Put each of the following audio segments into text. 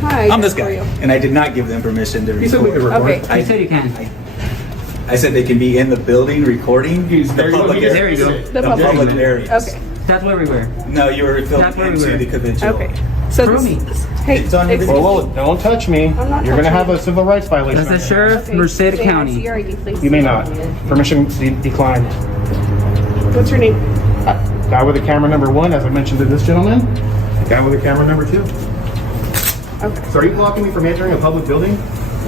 Hi. I'm this how are guy, you? and I did not give them permission to record. You said we could record. Okay. You said you can. I said they can be in the building recording the There you go. public There you areas. go. The The public. public areas. Okay. That's where we were. No, you were That's filmed where we into were. the convention. Okay. So Prove this, me. hey, It's on excuse video. me. Whoa, don't touch me. I'm not You're gonna touching have you. a civil rights violation. That's the on your sheriff, Okay. Merced May I see County. your ID, please? You may not. Permission declined. What's your name? Guy with the camera number 1, as I mentioned to this gentleman. Guy with the camera number 2. Okay. So are you blocking me from entering a public building?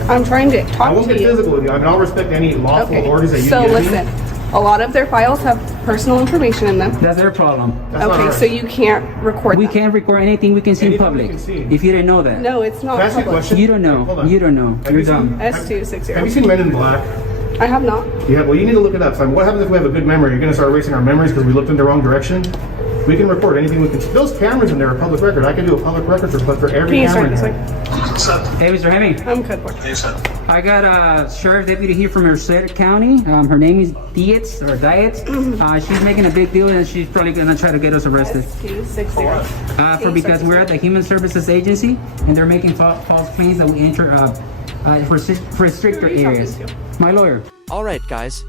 I'm trying to I talk won't to get you. physical with you. I mean, I'll respect any lawful Okay. orders that you So give listen, me. a lot of their files have personal information in them. That's their problem. That's not Okay, ours. so you can't record We them. can't record anything we can see in Anything we public. can see. If you didn't know that. No, it's not Can I ask you a public. question? You don't know. Hold on. You don't know. Have You're you seen- dumb. S260. Have you seen Men in Black? I have not. Yeah, well, you need to look it up. So what happens if we have a good memory? You're going to start erasing our memories because we looked in the wrong direction? We can record anything we can. Those cameras in there are public record. I can do a public records request for every Can you camera start in this there. way? What's up? Hey, Mr. Hemming. I'm good. Boy. Yes, sir. I got a sheriff deputy here from Merced County. Her name is Dietz or Dietz. She's making a big deal, and she's probably gonna try to get us arrested. S260. For because we're at the Human Services Agency, and they're making false claims that we enter for stricter Who are you talking areas. to? My lawyer. Alright guys,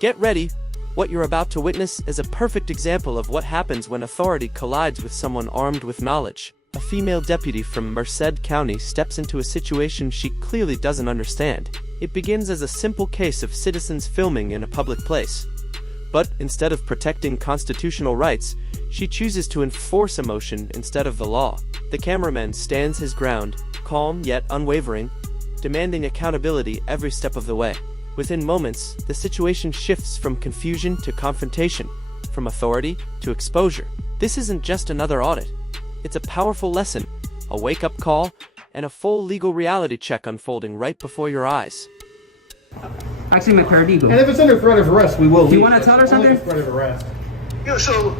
get ready. What you're about to witness is a perfect example of what happens when authority collides with someone armed with knowledge. A female deputy from Merced County steps into a situation she clearly doesn't understand. It begins as a simple case of citizens filming in a public place. But instead of protecting constitutional rights, she chooses to enforce emotion instead of the law. The cameraman stands his ground, calm yet unwavering, demanding accountability every step of the way. Within moments, the situation shifts from confusion to confrontation, from authority to exposure. This isn't just another audit. It's a powerful lesson, a wake-up call, and a full legal reality check unfolding right before your eyes. Actually, my paralegal. And if it's under threat of arrest, we will leave. Do you wanna tell her It's only something? for threat of arrest. You know, so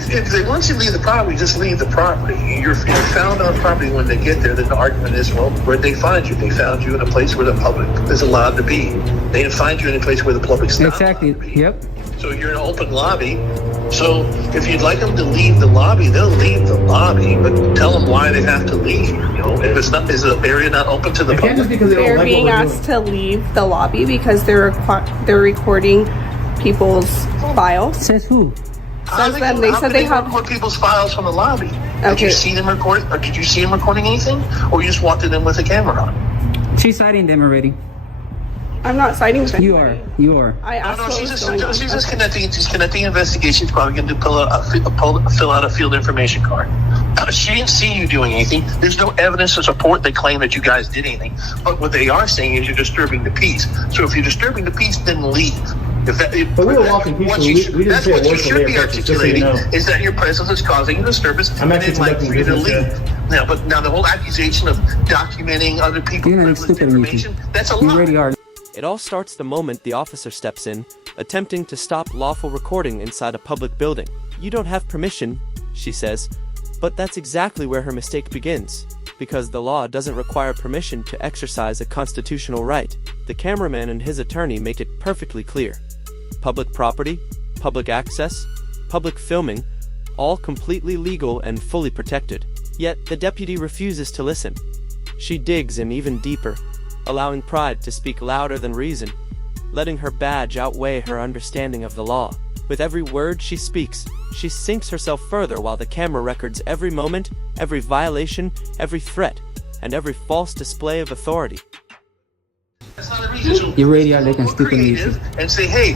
if they want you to leave the property, just leave the property. You're found on property when they get there. Then the argument is, well, where'd they find you? They found you in a place where the public is allowed to be. They didn't find you in a place where the public's not Exactly. allowed to be. Yep. So you're in an open lobby. So if you'd like them to leave the lobby, they'll leave the lobby, but tell them why they have to leave. You know, if it's not, is the area not open to the It can't just public? because they don't They're like being what we're asked doing. to leave the lobby because they're recording people's files. Says who? Says them. They said they have. record people's files from the lobby. Did Okay. you see them record, or did you see them recording anything, or you just walked in them with a camera on? She's citing them already. I'm not citing them. You are. You are. I No, asked no, what she's was just, going on. she's just Okay. connecting. She's connecting investigation. She's probably going to fill out a field information card. She didn't see you doing anything. There's no evidence to support the claim that you guys did anything. But what they are saying is you're disturbing the peace. So if you're disturbing the peace, then leave. But we were walking peacefully. We didn't that's say a what you word from should there, be but just so you articulating know. is that your presence is causing a disturbance. I'm actually and they'd like conducting for you to business leave. Now the whole accusation of documenting other people's You're not privileged stupid, Mickey. information, that's a You lie. already are. It all starts the moment the officer steps in, attempting to stop lawful recording inside a public building. You don't have permission, she says, but that's exactly where her mistake begins, because the law doesn't require permission to exercise a constitutional right. The cameraman and his attorney make it perfectly clear. Public property, public access, public filming, all completely legal and fully protected. Yet the deputy refuses to listen. She digs in even deeper, allowing pride to speak louder than reason, letting her badge outweigh her understanding of the law. With every word she speaks, she sinks herself further while the camera records every moment, every violation, every threat, and every false display of authority. That's not a reason. So You already are looking look stupid, creative Mickey. and say, hey,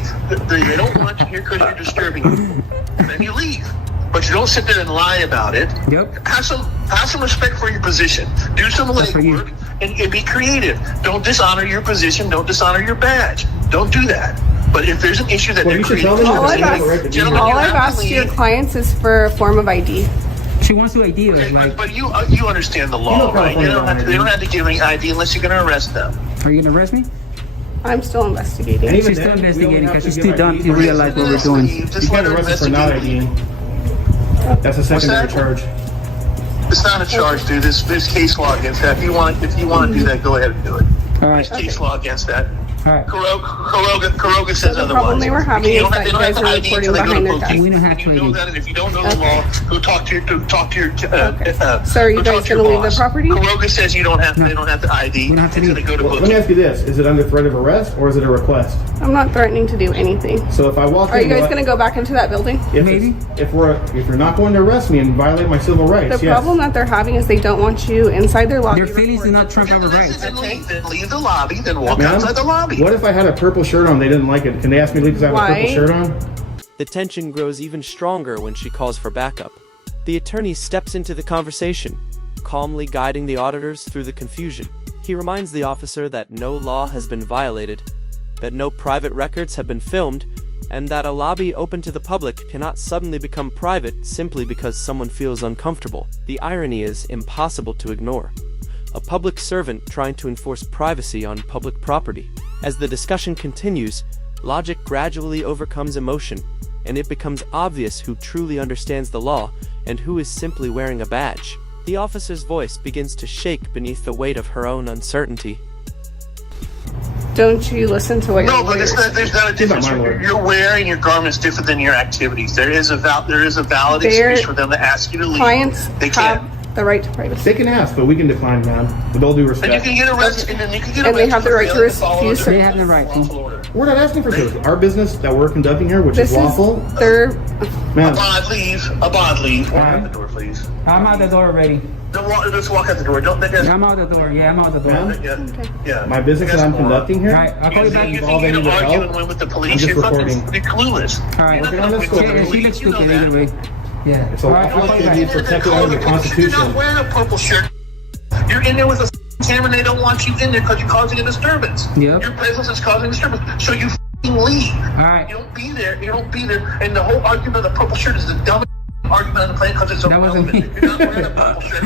they don't want you here because you're disturbing them. Then you leave. But you don't sit there and lie about it. Yep. Have some respect for your position. Do some That's for you. legwork and be creative. Don't dishonor your position. Don't dishonor your badge. Don't do that. But if there's an issue that Well, they're you should creating, tell them All that I've they have a right to be Gentlemen, here. All you I've have to asked your leave. clients is for a form of ID. She wants to ID us. Okay, Like, but you understand the law, You know right? They California don't have to give any ID unless you're going to arrest them. are you gonna arrest me? I'm still investigating. And even She's still then, we don't investigating have because to she's give too dumb IDs. to realize what we're doing. You Just got let her arrested for not investigate. IDing. That's a secondary that? charge. It's not a charge, dude. There's case law against that. If you want to do that, go ahead and do it. All right. There's case law against that. right. Kuroga says the otherwise. problem they were having You is don't that they you don't have guys to are ID recording until they go behind to their police. desk. We don't have You to know ID. that, and if you don't know the Okay. law, go talk to your So are you go guys talk to your gonna leave the boss. property? Kuroga says you don't have. They don't have to ID We don't have to until they leave. go to Well, let me booking. ask you this: is it under threat of arrest or is it a request? I'm not threatening to do anything. So if I walk Are in, you guys will I- gonna go back into that building? If Maybe. if you're not going to arrest me and violate my civil rights, The yes. problem that they're having is they don't want you inside their lobby. Their feelings do recording. not trump our rights. Then leave the lobby. Then walk Ma'am, outside the lobby. what if I had a purple shirt on? They didn't like it. Can they ask me to leave because I have a Why? purple shirt on? The tension grows even stronger when she calls for backup. The attorney steps into the conversation, calmly guiding the auditors through the confusion. He reminds the officer that no law has been violated, that no private records have been filmed, and that a lobby open to the public cannot suddenly become private simply because someone feels uncomfortable. The irony is impossible to ignore. A public servant trying to enforce privacy on public property. As the discussion continues, logic gradually overcomes emotion, and it becomes obvious who truly understands the law and who is simply wearing a badge. The officer's voice begins to shake beneath the weight of her own uncertainty. Don't you listen to what your No, but lawyers there's not a difference. my lawyer. You're wearing your garments different than your activities. There is a valid Their excuse for them to ask you to leave. clients They have can. the right to privacy. They can ask, but we can decline, ma'am. With all due And you respect. can get arrested, and then you can get And they arrested have the for right to failing follow refuse under They have the right to. lawful order. We're not asking for service. Our business that we're conducting here, which This is lawful, is their. ma'am. A bond leave. Walk out the door, please. I'm out the door already. Just walk out the door. Don't. Yeah, I'm out the door. Yeah, I'm out the door. Ma'am? Yeah. My business that I'm conducting here. All right, I'll call you back. You Involve think any you're with arguing help? and win with the I'm police? just You're fucking recording. you're clueless. All right. You're not Working on gonna this win story. with the Yeah, she looks police. You know stupid that. either way. Yeah. It's a All right, lawful I'll call you activity back. protected under the You're Constitution. not wearing a purple shirt. You're in there with a camera and they don't want you in there because you're causing a disturbance. Yep. Your presence is causing a disturbance. So you f***ing leave. All right. You don't be there. You don't be there. And the whole argument of the purple shirt is the dumbest argument on the planet because it's That wasn't irrelevant. me. You're not wearing a purple shirt.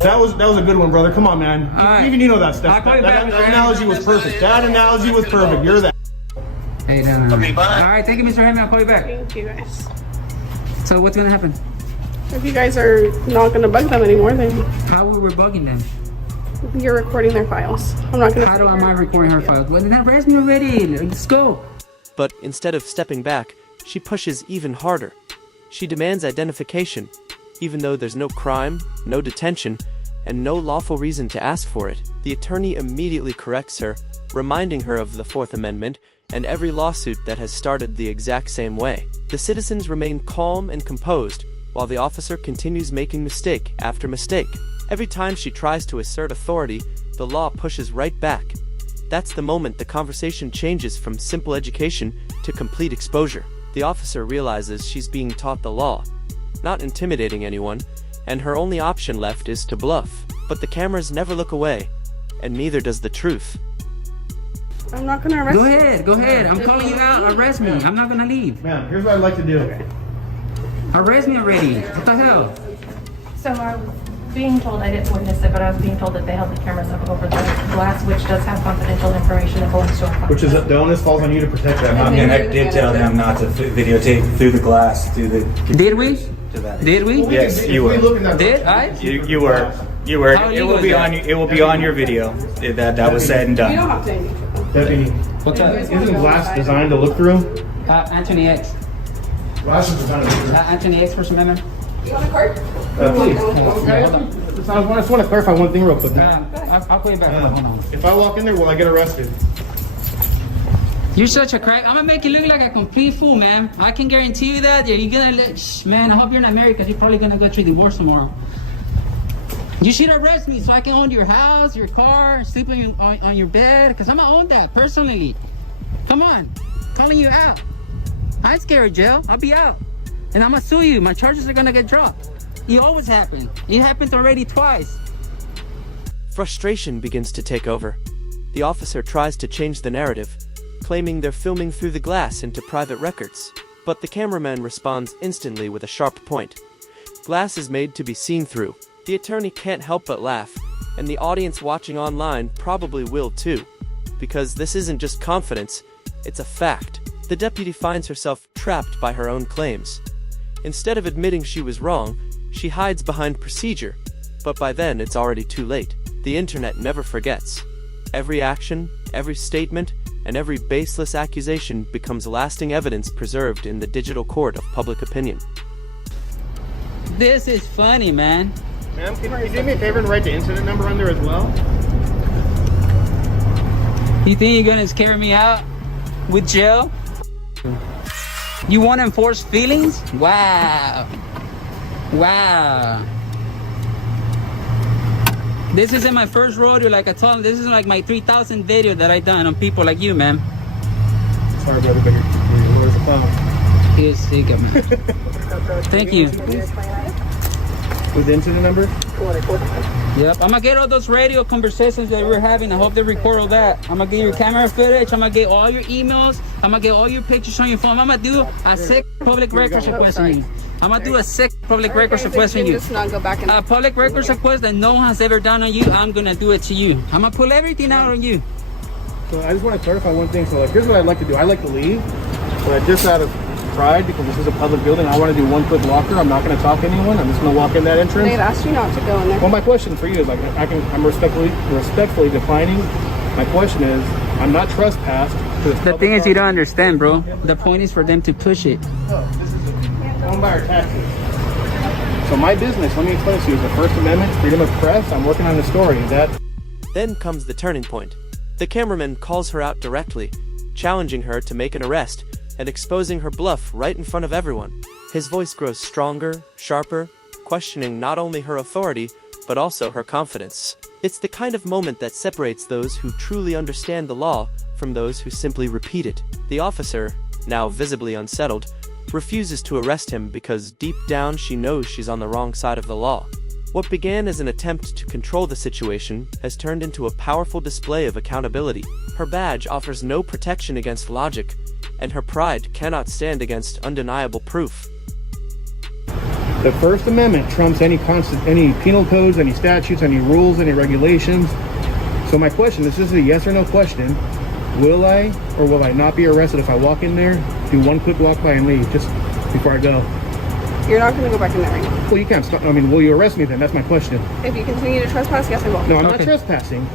That was a good one, brother. Come on, man. All right. Even you know that stuff. I'll call you That back. analogy was perfect. That analogy was perfect. You're that. Hey, no. Okay, bye. All right, thank you, Mr. Hammond. I'll call you back. Thank you guys. So what's gonna happen? If you guys are not gonna bug them anymore, then How were we bugging them? you're recording their files. I'm not gonna. How do am I recording her files? Well, then arrest me already. Let's go. But instead of stepping back, she pushes even harder. She demands identification, even though there's no crime, no detention, and no lawful reason to ask for it. The attorney immediately corrects her, reminding her of the Fourth Amendment and every lawsuit that has started the exact same way. The citizens remain calm and composed, while the officer continues making mistake after mistake. Every time she tries to assert authority, the law pushes right back. That's the moment the conversation changes from simple education to complete exposure. The officer realizes she's being taught the law, not intimidating anyone, and her only option left is to bluff. But the cameras never look away, and neither does the truth. I'm not gonna arrest Go you. ahead. Go ahead. I'm calling you out. Arrest me. I'm not gonna leave. Ma'am, here's what I'd like to do. Arrest me already. What the hell? So I was being told, I didn't witness it, but I was being told that they held the cameras up over the glass, which does have confidential information that belongs to our client. Which is the onus falls on you to protect that. not me. And I did tell them not to videotape through the glass, through the. Did we? To that. Did we? Yes, If you we were. look in that Did direction, I? You were. You were. How It legal will is be that? on. It will be on your video. That was said and You done. don't have to engage with them. Deputy, What's up? isn't glass designed to look through? Anthony X. Glass is designed to look through. Anthony X, First Amendment. You want a card? Please. Okay, hold on. I just want to clarify one thing real quick. I'll call you back. Hold on. If I walk in there, will I get arrested? You're such a crack. I'm gonna make you look like a complete fool, man. I can guarantee you that. You're gonna look, man. I hope you're not married because you're probably gonna go through divorce tomorrow. You should arrest me so I can own your house, your car, sleep on your bed, because I'm gonna own that personally. Come on, calling you out. I ain't scared of jail. I'll be out, and I'm gonna sue you. My charges are gonna get dropped. It always happen. It happened already twice. Frustration begins to take over. The officer tries to change the narrative, claiming they're filming through the glass into private records. But the cameraman responds instantly with a sharp point. Glass is made to be seen through. The attorney can't help but laugh, and the audience watching online probably will too. Because this isn't just confidence, it's a fact. The deputy finds herself trapped by her own claims. Instead of admitting she was wrong, she hides behind procedure, but by then it's already too late. The internet never forgets. Every action, every statement, and every baseless accusation becomes lasting evidence preserved in the digital court of public opinion. This is funny, man. Ma'am, can you do me a favor and write the incident number on there as well? You think you're gonna scare me out with jail? You want to enforce feelings? Wow. Wow. This isn't my first rodeo, like I told him. This is like my 3,000 video that I done on people like you, man. Sorry, brother, but your lawyer's a clown. He is sick, man. Thank you. With the incident number? Yep, I'm gonna get all those radio conversations that we're having. I hope they record all that. I'm gonna get your camera footage. I'm gonna get all your emails. I'm gonna get all your pictures on your phone. I'm gonna do a sick public records request on you. I'm gonna do a sick public records request on you. Just not go back A public records request that no one has ever done on you. I'm gonna do it to you. I'm gonna pull everything out on you. So I just want to clarify one thing. So like, here's what I'd like to do. I like to leave, but just out of pride, because this is a public building, I want to do one quick walker. I'm not going to talk to anyone. I'm just going to walk in that entrance. They've asked you not to go in there. Well, my question for you is like, I'm respectfully declining. My question is, I'm not trespassed. The thing is, you don't understand, bro. The point is for them to push it. Oh, this is owned by our taxes. So my business, let me explain to you, is the First Amendment, freedom of press. I'm working on the story. Then comes the turning point. The cameraman calls her out directly, challenging her to make an arrest and exposing her bluff right in front of everyone. His voice grows stronger, sharper, questioning not only her authority, but also her confidence. It's the kind of moment that separates those who truly understand the law from those who simply repeat it. The officer, now visibly unsettled, refuses to arrest him because deep down she knows she's on the wrong side of the law. What began as an attempt to control the situation has turned into a powerful display of accountability. Her badge offers no protection against logic, and her pride cannot stand against undeniable proof. The First Amendment trumps any penal codes, any statutes, any rules, any regulations. So my question, this is a yes or no question. Will I or will I not be arrested if I walk in there, do one quick walk by and leave just before I go? You're not going to go back in there right now. Well, you can't stop. I mean, will you arrest me then? That's my question. If you continue to trespass, yes, I will. No, I'm not Okay. trespassing.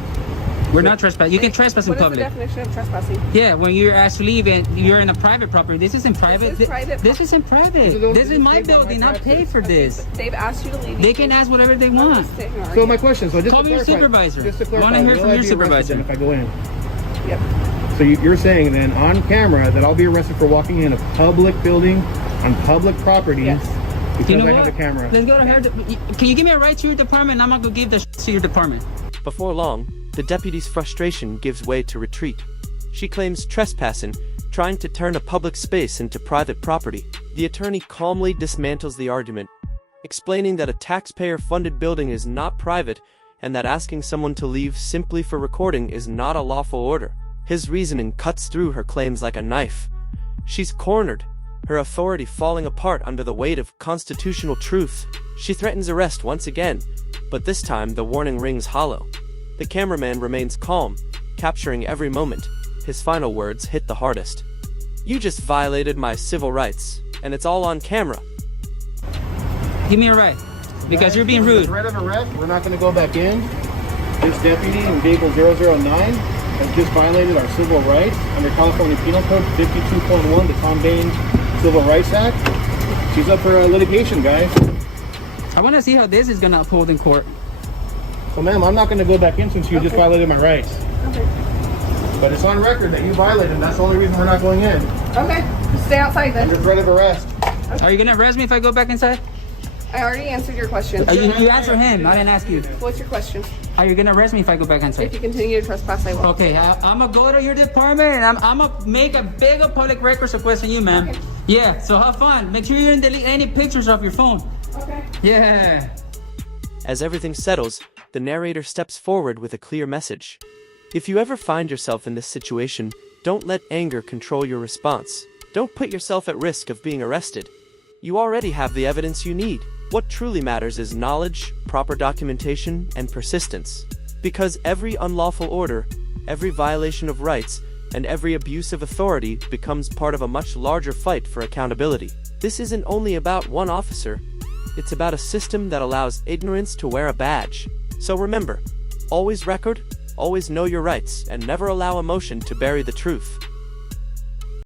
We're not trespassing. You can trespass in What is the public. definition of trespassing? Yeah, when you're asked to leave and you're in a private property. This isn't private. This is private. This isn't private. This is my building. I paid for this. They've asked you to leave. They can ask whatever they want. So my question, so just Call to me your clarify, supervisor. just to I clarify, wanna hear will from I your be arrested supervisor. then if I go in? Yep. So you're saying then on camera that I'll be arrested for walking in a public building on public property Yes. because You know I what? have a camera? Let's go to her. Can you give me a ride to your department? I'm gonna go give the to your department. Before long, the deputy's frustration gives way to retreat. She claims trespassing, trying to turn a public space into private property. The attorney calmly dismantles the argument, explaining that a taxpayer-funded building is not private and that asking someone to leave simply for recording is not a lawful order. His reasoning cuts through her claims like a knife. She's cornered, her authority falling apart under the weight of constitutional truth. She threatens arrest once again, but this time the warning rings hollow. The cameraman remains calm, capturing every moment. His final words hit the hardest. "You just violated my civil rights, and it's all on camera." Give me a ride, because you're being rude. Threat of arrest, we're not going to go back in. This deputy in vehicle 009 has just violated our civil rights under California Penal Code 52.1, the Tom Bain Civil Rights Act. She's up for litigation, guys. I want to see how this is gonna uphold in court. So, ma'am, I'm not going to go back in since you just violated my rights. Okay. But it's on record that you violated, and that's the only reason we're not going in. Okay. Stay outside then. Under threat of arrest. Are you gonna arrest me if I go back inside? I already answered your question. You answer him. I didn't ask you. What's your question? Are you gonna arrest me if I go back If inside? you continue to trespass, I will. Okay, I'm gonna go to your department and I'm gonna make a big public records request on you, ma'am. Okay. Yeah, so have fun. Make sure you didn't delete any pictures off your phone. Okay. Yeah. As everything settles, the narrator steps forward with a clear message. If you ever find yourself in this situation, don't let anger control your response. Don't put yourself at risk of being arrested. You already have the evidence you need. What truly matters is knowledge, proper documentation, and persistence. Because every unlawful order, every violation of rights, and every abuse of authority becomes part of a much larger fight for accountability. This isn't only about one officer, it's about a system that allows ignorance to wear a badge. So remember, always record, always know your rights and never allow emotion to bury the truth.